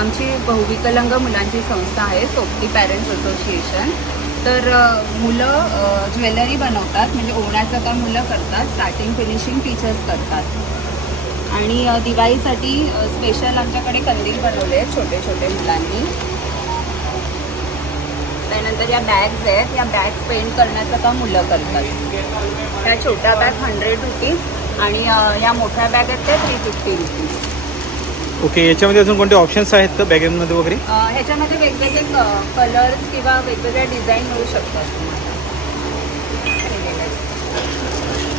आमची बहुविकलांग मुलांची संस्था आहे सोबती पॅरेंट्स असोसिएशन. तर मुलं ज्वेलरी बनवतात, म्हणजे ओढण्याचं काम मुलं करतात, स्टार्टिंग फिनिशिंग टीचर्स करतात. आणि दिवाळीसाठी स्पेशल आमच्याकडे कंदील बनवले आहेत छोटे छोटे मुलांनी. त्यानंतर या बॅग्स आहेत, या बॅग्स पेंट करण्याचं काम मुलं करतात. ह्या छोट्या बॅग 100 रुपीज आणि या मोठ्या बॅग आहेत त्या 350 रुपीज. ओके, याच्यामध्ये अजून कोणते ऑप्शन्स आहेत का बॅगेमध्ये वगैरे? ह्याच्यामध्ये वेगवेगळे कलर्स किंवा वेगवेगळ्या डिझाईन मिळू शकतात तुम्हाला.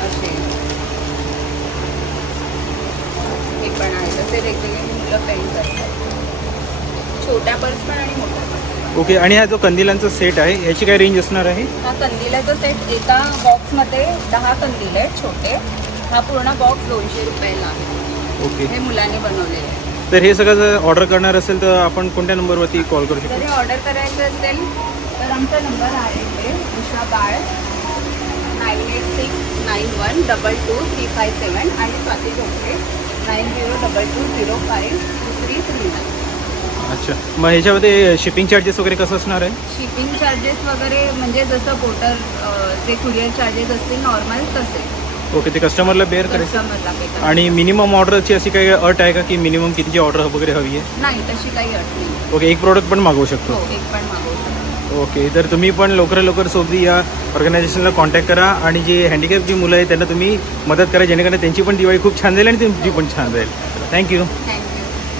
असे हे पण आहे, तसे वेगवेगळे मुलं पेंट करतात, छोट्या पर्स पण आणि मोठ्या पर्स. ओके, आणि हा जो कंदिलांचा सेट आहे याची काय रेंज असणार आहे? हा कंदिलाचा सेट एका बॉक्समध्ये 10 कंदील आहेत छोटे. हा पूर्ण बॉक्स 200 रुपयाला आहे. ओके, हे मुलांनी बनवलेले आहे. तर हे सगळं जर ऑर्डर करणार असेल तर आपण कोणत्या नंबरवरती कॉल करू जर शकतो? हे ऑर्डर करायचं असेल तर आमचा नंबर आहे इथे, उषा बाळ 9869122357 आणि स्वाती ढोकळे 9022052339. अच्छा, मग ह्याच्यामध्ये शिपिंग चार्जेस वगैरे कसं असणार आहे? शिपिंग चार्जेस वगैरे म्हणजे जसं पोर्टर जे कुरिअर चार्जेस असतील नॉर्मल तसे ओके, ते कस्टमरला बेअर करायचं. कस्टमरला पे करायचं. आणि मिनिमम ऑर्डरची अशी काही अट आहे का की मिनिमम कितीची ऑर्डर वगैरे हवी आहे? नाही, तशी काही अट नाही. ओके, एक प्रोडक्ट पण मागवू शकतो. हो, एक पण मागवू शकतो. ओके, तर तुम्ही पण लवकरात लवकर सोबती या ऑर्गनायझेशनला कॉन्टॅक्ट करा आणि जे हँडिकॅप जी मुलं आहेत त्यांना तुम्ही मदत करा, जेणेकरून त्यांची पण दिवाळी खूप छान जाईल आणि तुमची पण छान जाईल. थँक्यू. थँक्यू.